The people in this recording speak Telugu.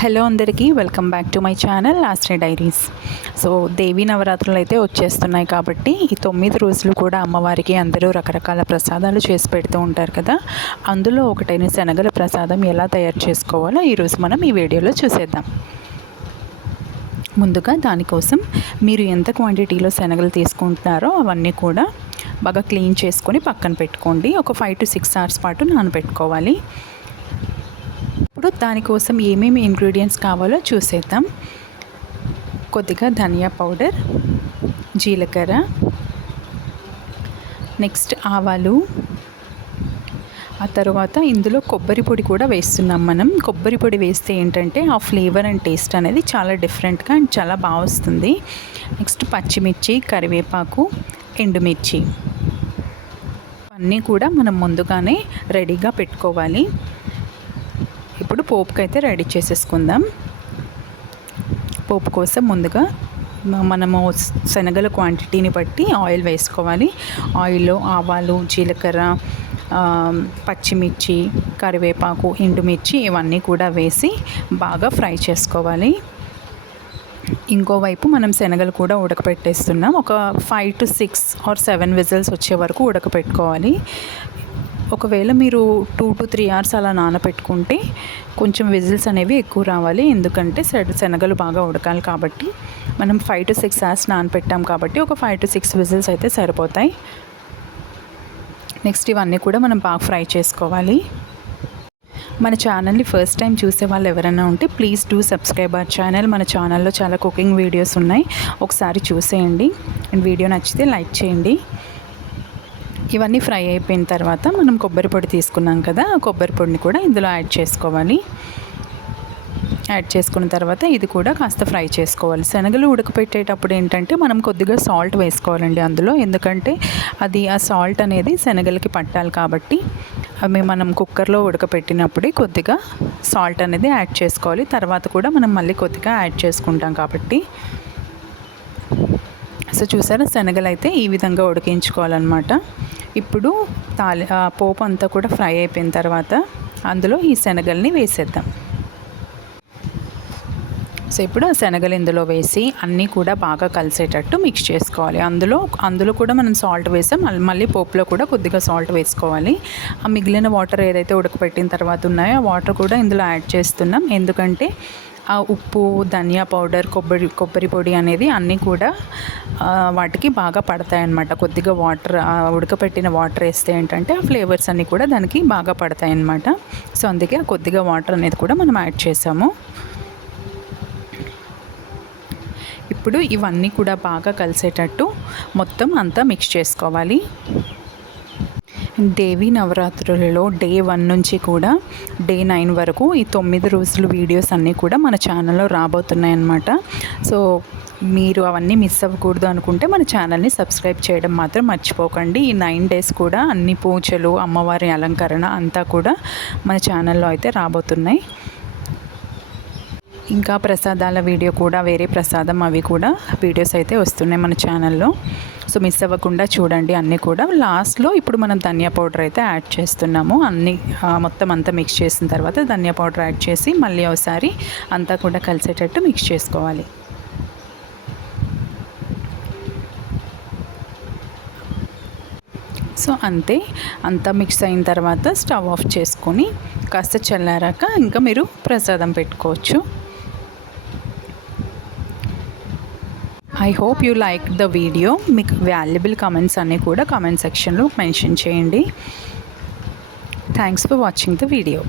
హలో అందరికీ welcome back to my channel Ashraya diaries. So Devi నవరాత్రులు అయితే వచ్చేస్తున్నాయి కాబట్టి ఈ తొమ్మిది రోజులు కూడా అమ్మవారికి అందరూ రకరకాల ప్రసాదాలు చేసి పెడుతూ ఉంటారు కదా. అందులో ఒకటైన శనగల ప్రసాదం ఎలా తయారు చేసుకోవాలో ఈరోజు మనం ఈ వీడియోలో చూసేద్దాం. ముందుగా దానికోసం మీరు ఎంత క్వాంటిటీలో శనగలు తీసుకుంటున్నారో అవన్నీ కూడా బాగా క్లీన్ చేసుకొని పక్కన పెట్టుకోండి. ఒక ఫైవ్ టు సిక్స్ అవర్స్ పాటు నానబెట్టుకోవాలి. ఇప్పుడు దానికోసం ఏమేమి ఇంగ్రీడియంట్స్ కావాలో చూసేద్దాం. కొద్దిగా ధనియా పౌడర్ జీలకర్ర నెక్స్ట్ ఆవాలు. ఆ తర్వాత ఇందులో కొబ్బరి పొడి కూడా వేస్తున్నాం మనం. కొబ్బరి పొడి వేస్తే ఏంటంటే ఆ ఫ్లేవర్ అండ్ టేస్ట్ అనేది చాలా డిఫరెంట్గా అండ్ చాలా బాగా వస్తుంది. నెక్స్ట్ పచ్చిమిర్చి కరివేపాకు ఎండుమిర్చి. అన్నీ కూడా మనం ముందుగానే రెడీగా పెట్టుకోవాలి. పోపుకైతే పోపుకి అయితే రెడీ చేసేసుకుందాం. పోపు కోసం ముందుగా మనము శనగల క్వాంటిటీని బట్టి ఆయిల్ వేసుకోవాలి. ఆయిల్లో ఆవాలు జీలకర్ర పచ్చిమిర్చి కరివేపాకు ఎండుమిర్చి ఇవన్నీ కూడా వేసి బాగా ఫ్రై చేసుకోవాలి. ఇంకోవైపు మనం శనగలు కూడా ఉడకపెట్టేస్తున్నాం. ఒక five to six or seven whistles వచ్చే వరకు ఉడకపెట్టుకోవాలి. ఒకవేళ మీరు టూ టు త్రీ అవర్స్ అలా నానబెట్టుకుంటే కొంచెం విజిల్స్ అనేవి ఎక్కువ రావాలి. ఎందుకంటే శనగలు బాగా ఉడకాలి కాబట్టి. మనం ఫైవ్ టు సిక్స్ అవర్స్ నానపెట్టాం కాబట్టి ఒక ఫైవ్ టు సిక్స్ విజిల్స్ అయితే సరిపోతాయి. నెక్స్ట్ ఇవన్నీ కూడా మనం బాగా ఫ్రై చేసుకోవాలి. మన ఛానల్ని ఫస్ట్ టైం చూసే వాళ్ళు ఎవరైనా ఉంటే please do subscribe our channel మన ఛానల్లో చాలా కుకింగ్ వీడియోస్ ఉన్నాయి. ఒకసారి చూసేయండి. అండ్ వీడియో నచ్చితే లైక్ చేయండి. ఇవన్నీ ఫ్రై అయిపోయిన తర్వాత మనం కొబ్బరి పొడి తీసుకున్నాం కదా కొబ్బరి పొడిని కూడా ఇందులో యాడ్ చేసుకోవాలి. యాడ్ చేసుకున్న తర్వాత ఇది కూడా కాస్త ఫ్రై చేసుకోవాలి. శనగలు ఉడకపెట్టేటప్పుడు ఏంటంటే మనం కొద్దిగా సాల్ట్ వేసుకోవాలండి అందులో ఎందుకంటే అది ఆ సాల్ట్ అనేది శనగలకి పట్టాలి కాబట్టి అవి మనం కుక్కర్లో ఉడకపెట్టినప్పుడే కొద్దిగా సాల్ట్ అనేది యాడ్ చేసుకోవాలి. తర్వాత కూడా మనం మళ్ళీ కొద్దిగా యాడ్ చేసుకుంటాం కాబట్టి. సో చూసారా శనగలు అయితే ఈ విధంగా ఉడికించుకోవాలన్నమాట. ఇప్పుడు తాలి పోపు అంతా కూడా ఫ్రై అయిపోయిన తర్వాత అందులో ఈ శనగల్ని వేసేద్దాం. సో ఇప్పుడు ఆ శనగలు ఇందులో వేసి అన్నీ కూడా బాగా కలిసేటట్టు మిక్స్ చేసుకోవాలి. అందులో అందులో కూడా మనం సాల్ట్ వేసాం. మళ్ళీ పోపులో కూడా కొద్దిగా సాల్ట్ వేసుకోవాలి. ఆ మిగిలిన వాటర్ ఏదైతే ఉడకపెట్టిన తర్వాత ఉన్నాయో ఆ వాటర్ కూడా ఇందులో యాడ్ చేస్తున్నాం. ఎందుకంటే ఆ ఉప్పు ధనియా పౌడర్ కొబ్బరి కొబ్బరి పొడి అనేది అన్నీ కూడా వాటికి బాగా పడతాయి అన్నమాట కొద్దిగా వాటర్ ఉడకపెట్టిన వాటర్ వేస్తే ఏంటంటే ఆ ఫ్లేవర్స్ అన్నీ కూడా దానికి బాగా పడతాయి అన్నమాట సో అందుకే కొద్దిగా వాటర్ అనేది కూడా మనం యాడ్ చేసాము. ఇప్పుడు ఇవన్నీ కూడా బాగా కలిసేటట్టు మొత్తం అంతా మిక్స్ చేసుకోవాలి. దేవి నవరాత్రులలో డే వన్ నుంచి కూడా డే నైన్ వరకు ఈ తొమ్మిది రోజులు వీడియోస్ అన్నీ కూడా మన ఛానల్లో రాబోతున్నాయి అన్నమాట సో మీరు అవన్నీ మిస్ అవ్వకూడదు అనుకుంటే మన ఛానల్ని సబ్స్క్రైబ్ చేయడం మాత్రం మర్చిపోకండి. ఈ నైన్ డేస్ కూడా అన్ని పూజలు అమ్మవారి అలంకరణ అంతా కూడా మన ఛానల్లో అయితే రాబోతున్నాయి. ఇంకా ప్రసాదాల వీడియో కూడా వేరే ప్రసాదం అవి కూడా వీడియోస్ అయితే వస్తున్నాయి మన ఛానల్లో. సో మిస్ అవ్వకుండా చూడండి అన్నీ కూడా. లాస్ట్లో ఇప్పుడు మనం ధనియా పౌడర్ అయితే యాడ్ చేస్తున్నాము. అన్ని మొత్తం అంతా మిక్స్ చేసిన తర్వాత ధనియా పౌడర్ యాడ్ చేసి మళ్ళీ ఒకసారి అంతా కూడా కలిసేటట్టు మిక్స్ చేసుకోవాలి. సో అంతే. అంతా మిక్స్ అయిన తర్వాత స్టవ్ ఆఫ్ చేసుకొని కాస్త చల్లారాక ఇంకా మీరు ప్రసాదం పెట్టుకోవచ్చు. I hope you like the video మీకు వాల్యుబుల్ కమెంట్స్ అన్నీ కూడా కమెంట్ సెక్షన్లో మెన్షన్ చేయండి. Thanks for watching the video